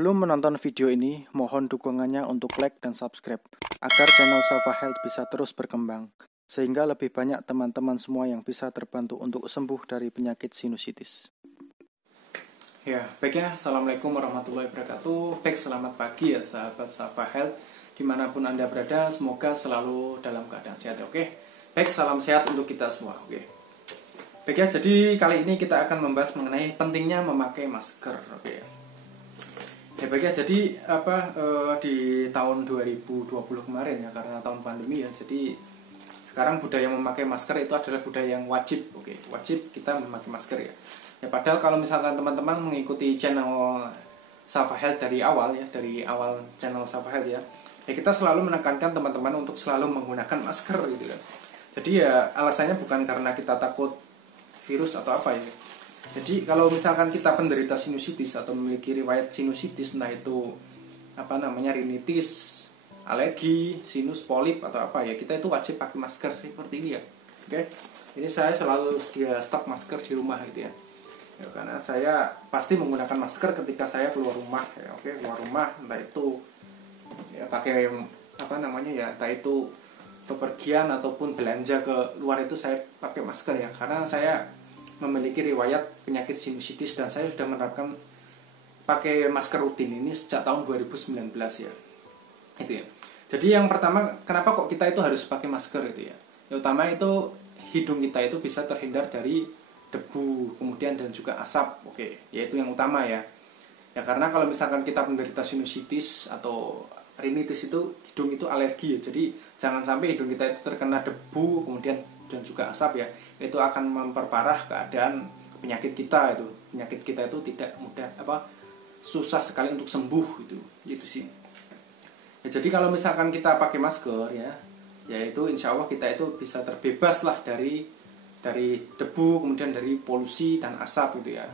Sebelum menonton video ini, mohon dukungannya untuk like dan subscribe, agar channel Safa Health bisa terus berkembang, sehingga lebih banyak teman-teman semua yang bisa terbantu untuk sembuh dari penyakit sinusitis. Ya, baik ya, Assalamualaikum warahmatullahi wabarakatuh. Baik, selamat pagi ya sahabat Safa Health. Dimanapun Anda berada, semoga selalu dalam keadaan sehat, oke? Baik, salam sehat untuk kita semua, oke? Baik ya, jadi kali ini kita akan membahas mengenai pentingnya memakai masker, oke? Ya baik ya, jadi di tahun 2020 kemarin ya, karena tahun pandemi ya, jadi sekarang budaya memakai masker itu adalah budaya yang wajib, oke? Wajib kita memakai masker ya. Ya padahal kalau misalkan teman-teman mengikuti channel Safa Health dari awal ya, dari awal channel Safa Health ya, kita selalu menekankan teman-teman untuk selalu menggunakan masker gitu kan. Jadi ya alasannya bukan karena kita takut virus atau apa ya. Jadi kalau misalkan kita penderita sinusitis atau memiliki riwayat sinusitis, entah itu rinitis, alergi, sinus, polip atau apa ya, kita itu wajib pakai masker seperti ini ya. Oke. Ini saya selalu sedia stok masker di rumah gitu ya. Ya, karena saya pasti menggunakan masker ketika saya keluar rumah ya, oke, keluar rumah entah itu ya pakai entah itu bepergian ataupun belanja ke luar, itu saya pakai masker ya, karena saya memiliki riwayat penyakit sinusitis dan saya sudah menerapkan pakai masker rutin ini sejak tahun 2019 ya. Itu ya. Jadi yang pertama, kenapa kok kita itu harus pakai masker itu ya? Yang utama itu hidung kita itu bisa terhindar dari debu, kemudian dan juga asap, oke, yaitu yang utama ya. Ya karena kalau misalkan kita menderita sinusitis atau rinitis itu hidung itu alergi ya. Jadi jangan sampai hidung kita itu terkena debu, kemudian dan juga asap ya. Itu akan memperparah keadaan penyakit kita itu. Penyakit kita itu tidak mudah susah sekali untuk sembuh itu. Gitu sih. Ya, jadi kalau misalkan kita pakai masker ya, yaitu insya Allah kita itu bisa terbebas lah dari debu, kemudian dari polusi dan asap gitu ya,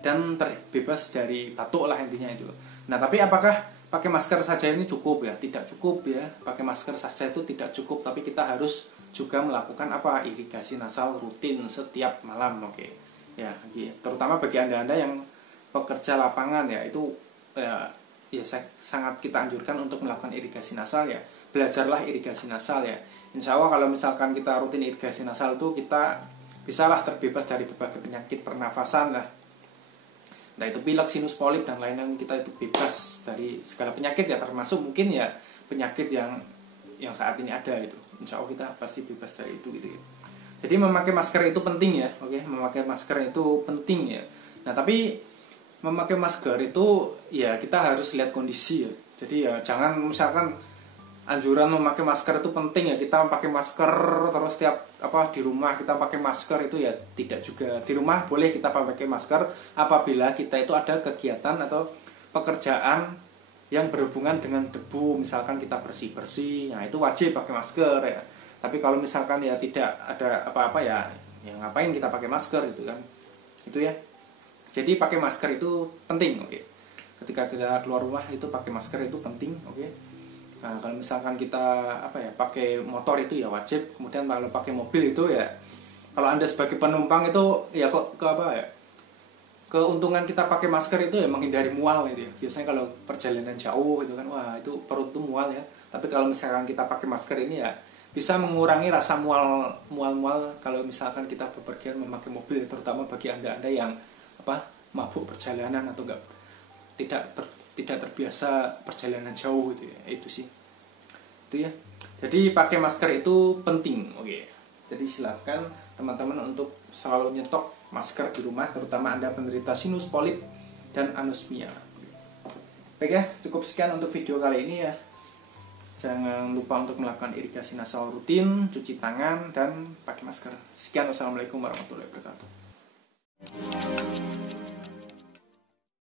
dan terbebas dari batuk lah intinya itu. Nah tapi apakah pakai masker saja ini cukup ya? Tidak cukup ya, pakai masker saja itu tidak cukup, tapi kita harus juga melakukan irigasi nasal rutin setiap malam, oke ya, terutama bagi anda yang pekerja lapangan ya, itu sangat kita anjurkan untuk melakukan irigasi nasal ya. Belajarlah irigasi nasal ya. Insya Allah kalau misalkan kita rutin irigasi nasal itu kita bisalah terbebas dari berbagai penyakit pernafasan lah. Nah itu pilek, sinus, polip dan lain-lain, kita itu bebas dari segala penyakit ya, termasuk mungkin ya penyakit yang saat ini ada itu. Insya Allah kita pasti bebas dari itu gitu ya. Jadi memakai masker itu penting ya, oke? Memakai masker itu penting ya. Nah tapi memakai masker itu ya kita harus lihat kondisi ya. Jadi ya jangan misalkan anjuran memakai masker itu penting ya, kita pakai masker terus tiap di rumah kita pakai masker, itu ya tidak juga. Di rumah boleh kita pakai masker apabila kita itu ada kegiatan atau pekerjaan yang berhubungan dengan debu, misalkan kita bersih-bersih, nah itu wajib pakai masker ya. Tapi kalau misalkan ya tidak ada apa-apa ya ngapain kita pakai masker gitu kan. Itu ya. Jadi pakai masker itu penting, oke. Ketika kita keluar rumah itu pakai masker itu penting, oke. Nah, kalau misalkan kita pakai motor itu ya wajib. Kemudian kalau pakai mobil itu ya, kalau Anda sebagai penumpang itu ya keuntungan kita pakai masker itu ya menghindari mual gitu ya. Biasanya kalau perjalanan jauh itu kan, wah itu perut tuh mual ya. Tapi kalau misalkan kita pakai masker ini ya bisa mengurangi rasa mual kalau misalkan kita bepergian memakai mobil, terutama bagi Anda yang mabuk perjalanan atau tidak terbiasa perjalanan jauh gitu ya. Itu sih. Itu ya. Jadi pakai masker itu penting, oke. Jadi silakan teman-teman untuk selalu nyetok masker di rumah, terutama Anda penderita sinus, polip dan anosmia. Baik ya, cukup sekian untuk video kali ini ya. Jangan lupa untuk melakukan irigasi nasal rutin, cuci tangan dan pakai masker. Sekian, wassalamualaikum warahmatullahi wabarakatuh.